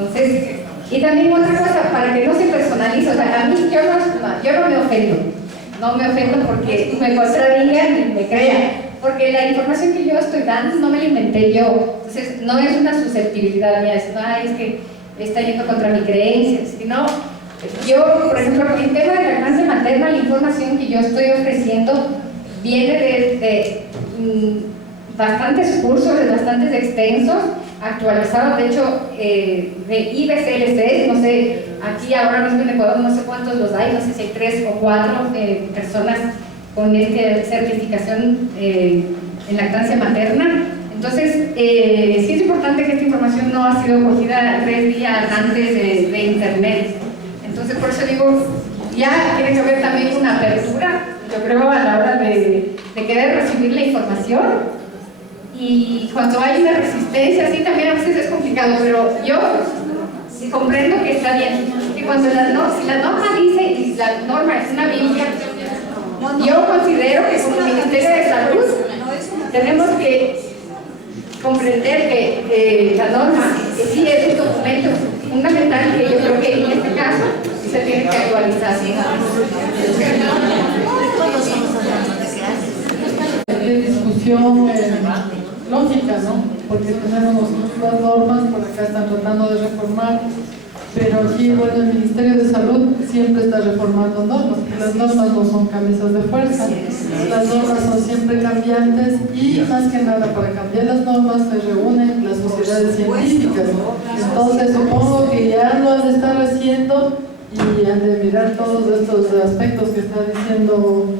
Entonces, y también otra cosa, para que no se personalice, o sea, a mí yo no me ofendo, porque me contradigan y me crean, porque la información que yo estoy dando no me la inventé yo, entonces no es una susceptibilidad mía, es que está yendo contra mi creencia, sino yo, por ejemplo, en tema de lactancia materna, la información que yo estoy ofreciendo viene de bastantes cursos, de bastantes extensos, actualizados, de hecho, de IBCLC, no sé, aquí ahora mismo en Ecuador no sé cuántos los hay, no sé si hay 3 o 4 personas con esta certificación en lactancia materna. Entonces, sí es importante que esta información no ha sido cogida 3 días antes de internet. Entonces, por eso digo, ya tiene que haber también una apertura, yo creo, a la hora de querer recibir la información. Y cuando hay una resistencia, sí, también a veces es complicado, pero yo sí comprendo que está bien. Y cuando si la norma dice, y la norma es una Biblia, yo considero que como Ministerio de Salud tenemos que comprender que la norma que sí es un documento fundamental que yo creo que en este caso se tiene que actualizar. Discusión lógica, ¿no? Porque tenemos nosotros las normas, por acá están tratando de reformar, pero aquí, bueno, el Ministerio de Salud siempre está reformando normas, porque las normas no son camisas de fuerza, las normas son siempre cambiantes y más que nada para cambiar las normas se reúnen las sociedades científicas, entonces supongo que ya lo han de estar haciendo y han de mirar todos estos aspectos que está diciendo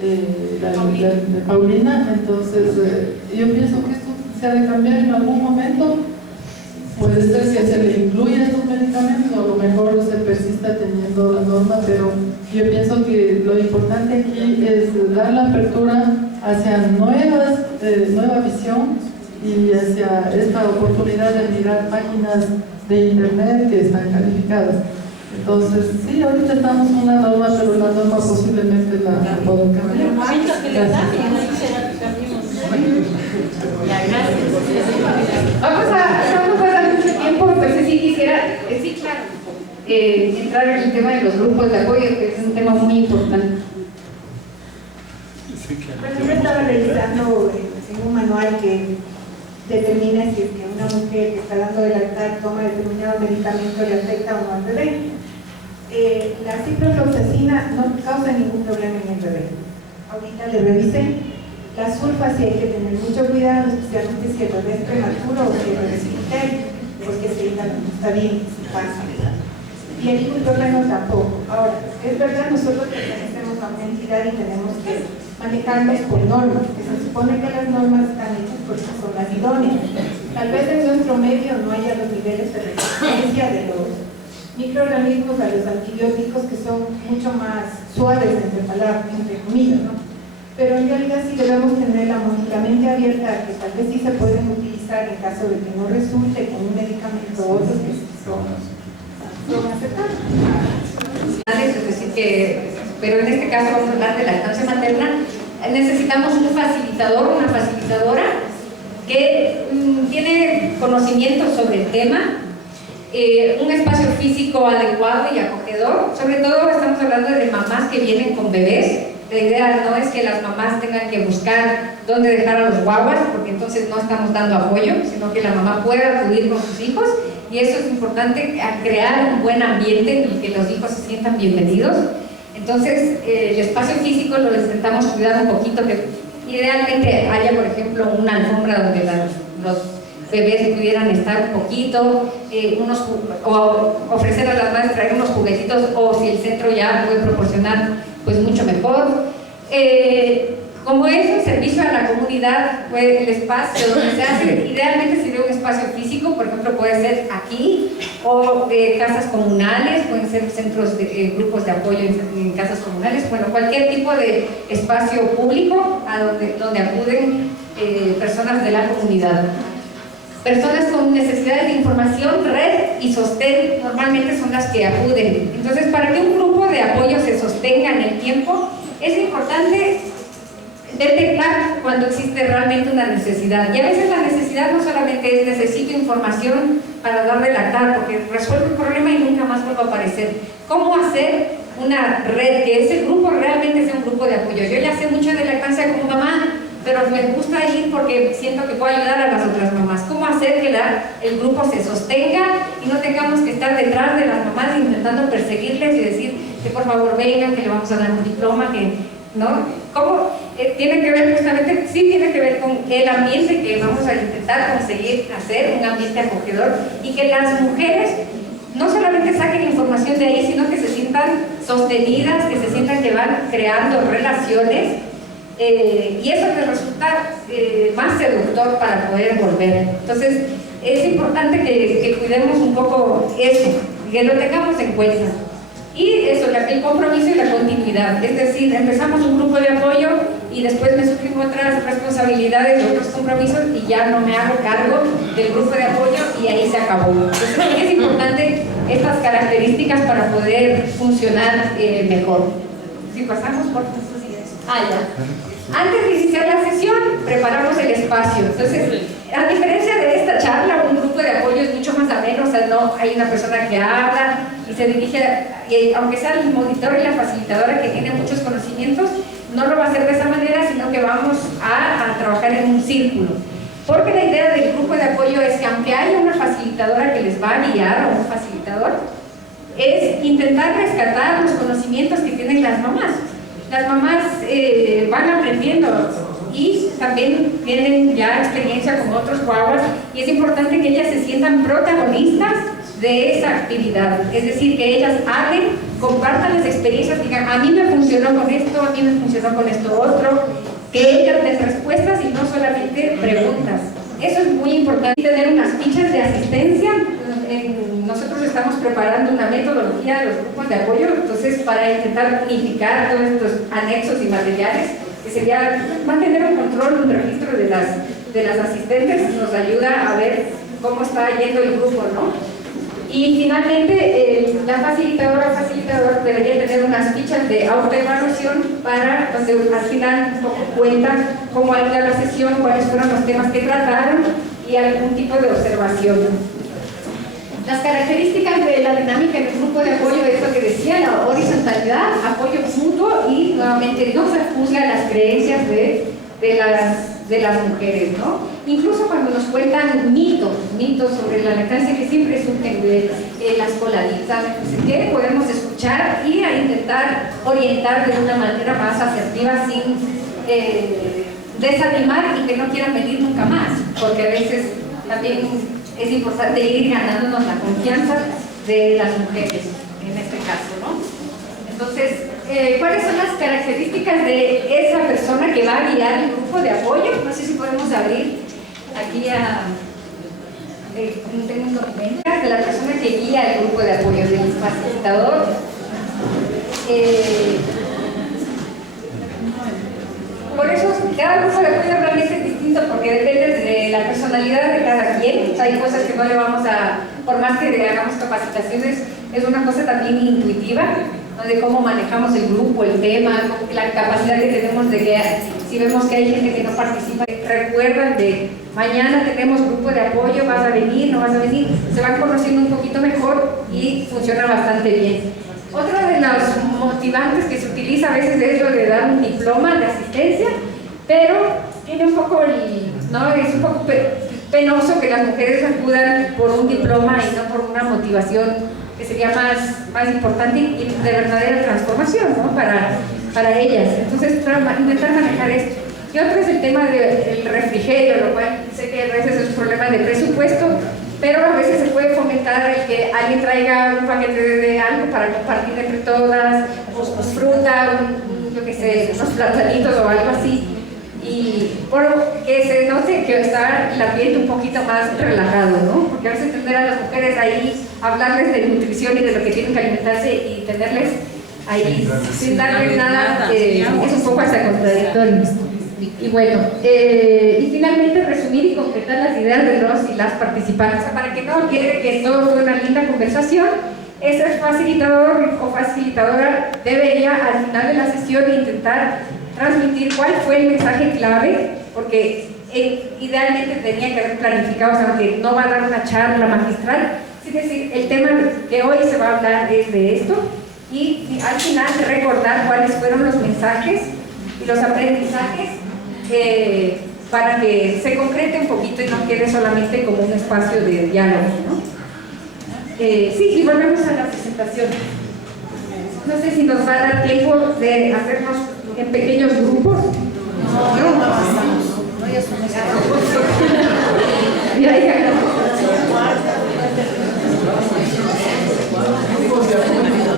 de Paulina. Entonces yo pienso que esto se ha de cambiar en algún momento. Puede ser que se le incluya estos medicamentos o a lo mejor se persista teniendo la norma, pero yo pienso que lo importante aquí es dar la apertura hacia nueva visión y hacia esta oportunidad de mirar páginas de internet que están calificadas. Entonces, sí, ahorita estamos en una norma, pero la norma posiblemente la puedo cambiar. No puede dar mucho tiempo, entonces sí quisiera, sí, claro, entrar en el tema de los grupos de apoyo, que es un tema muy importante. Bueno, yo estaba revisando en un manual que determina si es que una mujer que está dando de lactar toma determinado medicamento le afecta o no al bebé. La ciprofloxacina no causa ningún problema en el bebé. Ahorita le revisé. La sulfa sí hay que tener mucho cuidado, especialmente si el bebé es prematuro o si el bebé es estéril, porque si está bien, si pasa. Y el ibuprofeno tampoco. Ahora, es verdad, nosotros pertenecemos a una entidad y tenemos que manejarnos por normas, que se supone que las normas están hechas porque son las idóneas. Tal vez en nuestro medio no haya los niveles de resistencia de los microorganismos a los antibióticos que son mucho más suaves, entre comillas, ¿no? Pero en realidad sí debemos tener la mente abierta, que tal vez sí se pueden utilizar en caso de que no resulte con un medicamento u otros que sí son aceptables. Es decir, pero en este caso vamos a hablar de lactancia materna. Necesitamos un facilitador, una facilitadora que tiene conocimiento sobre el tema, un espacio físico adecuado y acogedor. Sobre todo estamos hablando de mamás que vienen con bebés. La idea no es que las mamás tengan que buscar dónde dejar a los guaguas, porque entonces no estamos dando apoyo, sino que la mamá pueda acudir con sus hijos, y eso es importante, a crear un buen ambiente en el que los hijos se sientan bienvenidos. Entonces el espacio físico lo intentamos cuidar un poquito, que idealmente haya, por ejemplo, una alfombra donde los bebés pudieran estar un poquito, o ofrecer a las madres traer unos juguetitos, o si el centro ya puede proporcionar, pues mucho mejor. Como es un servicio a la comunidad, pues el espacio donde se hace, idealmente sería un espacio físico, por ejemplo puede ser aquí, o casas comunales, pueden ser centros de grupos de apoyo en casas comunales, bueno, cualquier tipo de espacio público a donde acuden personas de la comunidad. Personas con necesidades de información, red y sostén normalmente son las que acuden. Entonces, para que un grupo de apoyo se sostenga en el tiempo, es importante detectar cuando existe realmente una necesidad. Y a veces la necesidad no solamente es necesito información para dar de lactar, porque resuelve un problema y nunca más vuelve a aparecer. ¿Cómo hacer una red, que ese grupo realmente sea un grupo de apoyo? Yo ya sé mucho de lactancia como mamá, pero me gusta ir porque siento que puedo ayudar a las otras mamás. ¿Cómo hacer que el grupo se sostenga y no tengamos que estar detrás de las mamás intentando perseguirles y decir que por favor vengan, que le vamos a dar un diploma, que ¿no? ¿Cómo? Tiene que ver justamente, sí tiene que ver con el ambiente que vamos a intentar conseguir hacer, un ambiente acogedor, y que las mujeres no solamente saquen información de ahí, sino que se sientan sostenidas, que se sientan que van creando relaciones, y eso les resulta más seductor para poder volver. Entonces es importante que cuidemos un poco eso, que lo tengamos en cuenta. Y eso, el compromiso y la continuidad, es decir, empezamos un grupo de apoyo y después me surgen otras responsabilidades, otros compromisos y ya no me hago cargo del grupo de apoyo y ahí se acabó. Entonces es importante estas características para poder funcionar mejor. Si pasamos por ya. Antes de iniciar la sesión, preparamos el espacio. Entonces, a diferencia de esta charla, un grupo de apoyo es mucho más ameno, o sea, no hay una persona que habla y se dirige, aunque sea el monitor y la facilitadora que tiene muchos conocimientos, no lo va a hacer de esa manera, sino que vamos a trabajar en un círculo. Porque la idea del grupo de apoyo es que aunque haya una facilitadora que les va a guiar o un facilitador, es intentar rescatar los conocimientos que tienen las mamás. Las mamás van aprendiendo y también tienen ya experiencia con otros guaguas y es importante que ellas se sientan protagonistas de esa actividad, es decir, que ellas hablen, compartan las experiencias, digan, a mí me funcionó con esto, a mí me funcionó con esto otro, que ellas den respuestas y no solamente preguntas. Eso es muy importante, tener unas fichas de asistencia. Nosotros estamos preparando una metodología de los grupos de apoyo, entonces para intentar unificar todos estos anexos y materiales, que sería mantener un control, un registro de las asistentes, nos ayuda a ver cómo está yendo el grupo, ¿no? Y finalmente, la facilitadora o facilitador debería tener unas fichas de autoevaluación para donde al final un poco cuentan cómo ha ido la sesión, cuáles fueron los temas que trataron y algún tipo de observación. Las características de la dinámica en el grupo de apoyo es lo que decía, la horizontalidad, apoyo mutuo y nuevamente no se juzgan las creencias de las mujeres, ¿no? Incluso cuando nos cuentan mitos sobre la lactancia que siempre surgen de las coladitas, que podemos escuchar y a intentar orientar de una manera más asertiva sin desanimar y que no quieran venir nunca más, porque a veces también es importante ir ganándonos la confianza de las mujeres, en este caso, ¿no? Entonces, ¿cuáles son las características de esa persona que va a guiar el grupo de apoyo? No sé si podemos abrir aquí tengo un documento de la persona que guía el grupo de apoyo, del facilitador. Por eso cada grupo de apoyo realmente es distinto porque depende de la personalidad de cada quien. Hay cosas que no le vamos a, por más que le hagamos capacitaciones, es una cosa también intuitiva, ¿no? De cómo manejamos el grupo, el tema, la capacidad que tenemos de que si vemos que hay gente que no participa, recuerdan de mañana tenemos grupo de apoyo, vas a venir, no vas a venir, se van conociendo un poquito mejor y funciona bastante bien. Otra de los motivantes que se utiliza a veces es lo de dar un diploma de asistencia, pero tiene un poco ¿no? Es un poco penoso que las mujeres acudan por un diploma y no por una motivación que sería más importante y de verdadera transformación, ¿no? para ellas. Entonces, intentar manejar esto. Y otro es el tema del refrigerio, lo cual sé que a veces es un problema de presupuesto, pero a veces se puede fomentar el que alguien traiga un paquete de algo para compartir entre todas, o fruta, yo qué sé, unos platanitos o algo así, y por que se note que está el ambiente un poquito más relajado, ¿no? Porque a veces tener a las mujeres ahí, hablarles de nutrición y de lo que tienen que alimentarse y tenerles ahí sin darles nada, es un poco hasta contradictorio. Y bueno, y finalmente resumir y concretar las ideas de los y las participantes, para que no quede que todo fue una linda conversación. Ese facilitador o facilitadora debería al final de la sesión intentar transmitir cuál fue el mensaje clave, porque idealmente tenía que haber planificado, o sea, que no va a dar una charla magistral. Es decir, el tema que hoy se va a hablar es de esto y al final recordar cuáles fueron los mensajes y los aprendizajes para que se concrete un poquito y no quede solamente como un espacio de diálogo, ¿no? Sí, y volvemos a la presentación. No sé si nos va a dar tiempo de hacernos en pequeños grupos.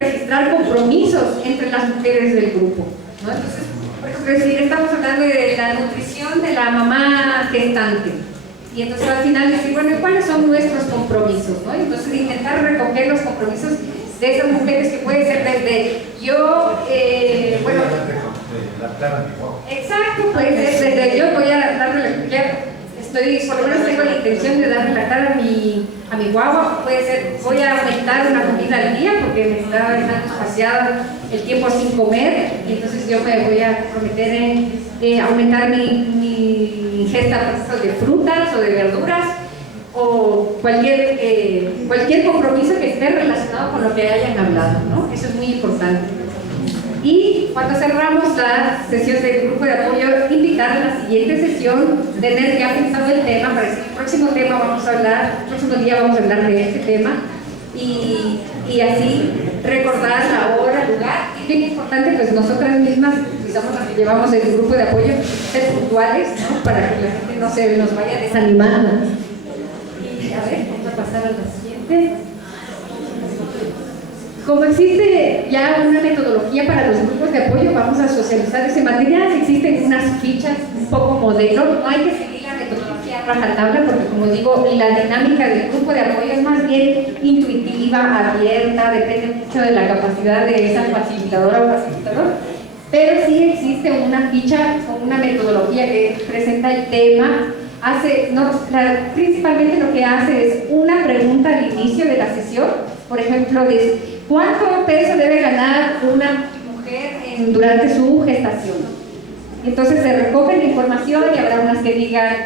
Registrar compromisos entre las mujeres del grupo, ¿no? Entonces, por ejemplo, decir, estamos hablando de la nutrición de la mamá gestante. Y entonces al final decir, bueno, ¿cuáles son nuestros compromisos? ¿No? Entonces intentar recoger los compromisos de esas mujeres que puede ser desde yo, bueno, exacto, pues desde yo voy a darle, ya estoy, por lo menos tengo la intención de darle la cara a mi guagua, puede ser, voy a aumentar una comida al día porque me está dejando espaciada el tiempo sin comer, y entonces yo me voy a comprometer en aumentar mi ingesta de frutas o de verduras o cualquier compromiso que esté relacionado con lo que hayan hablado, ¿no? Eso es muy importante. Y cuando cerramos la sesión del grupo de apoyo, invitar a la siguiente sesión, tener ya pensado el tema, para decir, el próximo tema vamos a hablar, el próximo día vamos a hablar de este tema, y así recordar la hora, el lugar, y bien importante, pues nosotras mismas, digamos, las que llevamos el grupo de apoyo, ser puntuales, ¿no? Para que la gente no se nos vaya desanimando. Y a ver, vamos a pasar a la siguiente. Como existe ya una metodología para los grupos de apoyo, vamos a socializar ese material. Existen unas fichas un poco modelo, no hay que seguir la metodología rajatabla porque, como digo, la dinámica del grupo de apoyo es más bien intuitiva, abierta, depende mucho de la capacidad de esa facilitadora o facilitador, pero sí existe una ficha con una metodología que presenta el tema, principalmente lo que hace es una pregunta al inicio de la sesión, por ejemplo, de ¿cuánto peso debe ganar una mujer durante su gestación? Entonces se recoge la información y habrá unas que digan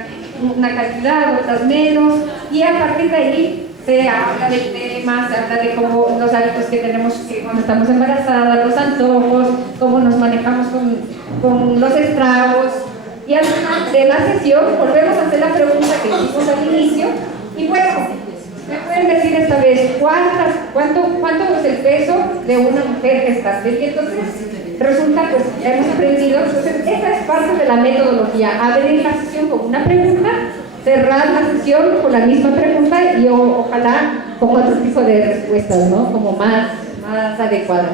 una cantidad, otras menos, y a partir de ahí se habla del tema, se habla de cómo los hábitos que tenemos cuando estamos embarazadas, los antojos, cómo nos manejamos con los estragos, y al final de la sesión volvemos a hacer la pregunta que hicimos al inicio, y bueno, ¿me pueden decir esta vez cuánto es el peso de una mujer gestante? Y entonces resulta, pues hemos aprendido, entonces esa es parte de la metodología, abrir la sesión con una pregunta, cerrar la sesión con la misma pregunta y ojalá con otro tipo de respuestas, ¿no? Como más adecuadas.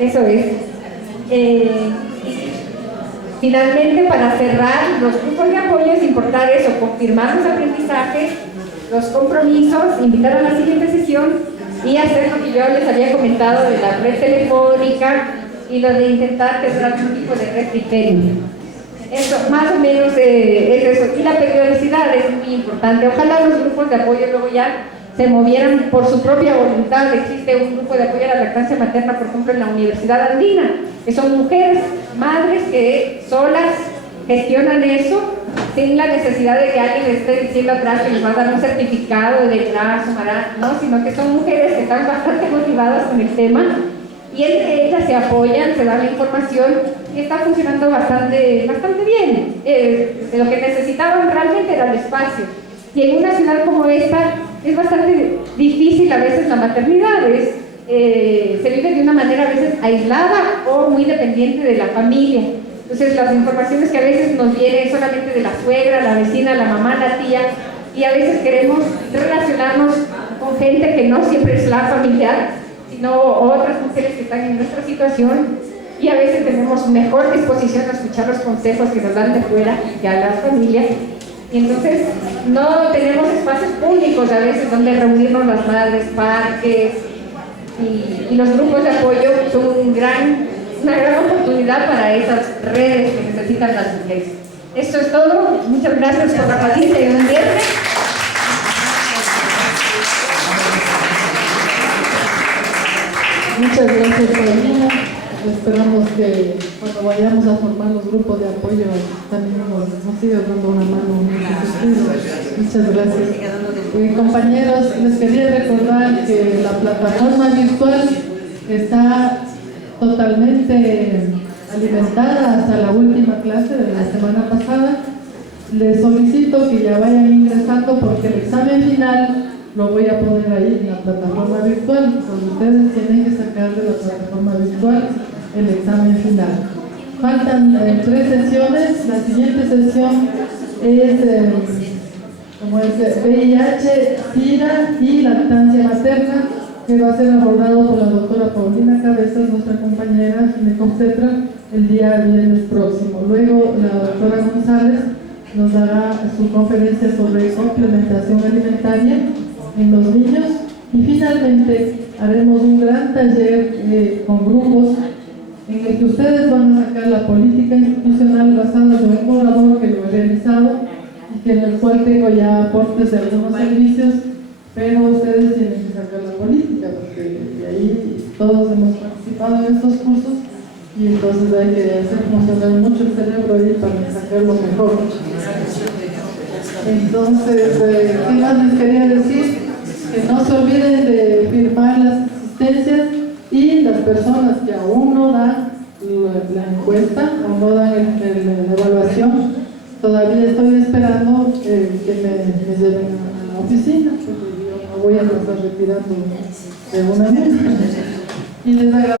Eso es. Finalmente, para cerrar los grupos de apoyo es importante eso, confirmar los aprendizajes, los compromisos, invitar a la siguiente sesión y hacer lo que yo les había comentado de la red telefónica y lo de intentar tener algún tipo de red criterio. Eso, más o menos es eso. Y la periodicidad es muy importante. Ojalá los grupos de apoyo luego ya se movieran por su propia voluntad. Existe un grupo de apoyo a la lactancia materna, por ejemplo, en la Universidad Andina, que son mujeres, madres que solas gestionan eso sin la necesidad de que alguien les esté diciendo atrás que les va a dar un certificado de embarazo, no, sino que son mujeres que están bastante motivadas con el tema y entre ellas se apoyan, se dan la información y está funcionando bastante bien. Lo que necesitaban realmente era el espacio, y en una ciudad como esta es bastante difícil a veces la maternidad, se vive de una manera a veces aislada o muy dependiente de la familia. Entonces las informaciones que a veces nos vienen solamente de la suegra, la vecina, la mamá, la tía, y a veces queremos relacionarnos con gente que no siempre es la familiar, sino otras mujeres que están en nuestra situación, y a veces tenemos mejor disposición a escuchar los consejos que nos dan de fuera que a las familias, y entonces no tenemos espacios públicos a veces donde reunirnos las madres, parques, y los grupos de apoyo son una gran oportunidad para esas redes que necesitan las mujeres. Esto es todo. Muchas gracias por la paciencia y un viernes. Muchas gracias, Paulina. esperamos que cuando vayamos a formar los grupos de apoyo también nos sigan dando una mano en ese sentido. Muchas gracias. Compañeros, les quería recordar que la plataforma virtual está totalmente alimentada hasta la última clase de la semana pasada. Les solicito que ya vayan ingresando porque el examen final lo voy a poner ahí en la plataforma virtual. Entonces ustedes tienen que sacar de la plataforma virtual el examen final. Faltan 3 sesiones. La siguiente sesión es VIH, SIDA y lactancia materna, que va a ser abordado por la doctora Paulina Cabezas, nuestra compañera ginecobstetra, el día viernes próximo. Luego la doctora González nos dará su conferencia sobre complementación alimentaria en los niños y finalmente haremos un gran taller con grupos en el que ustedes van a sacar la política institucional basada en un borrador que lo he realizado y que en el cual tengo ya aportes de algunos servicios, pero ustedes tienen que sacar la política porque de ahí todos hemos participado en estos cursos y entonces hay que hacer funcionar mucho el cerebro ahí para sacarlo mejor. Entonces, ¿qué más les quería decir? Que no se olviden de firmar las asistencias y las personas que aún no dan la encuesta o no dan la evaluación, todavía estoy esperando que me lleven a la oficina, porque yo no voy a estar retirando de una vez. Y les agradezco.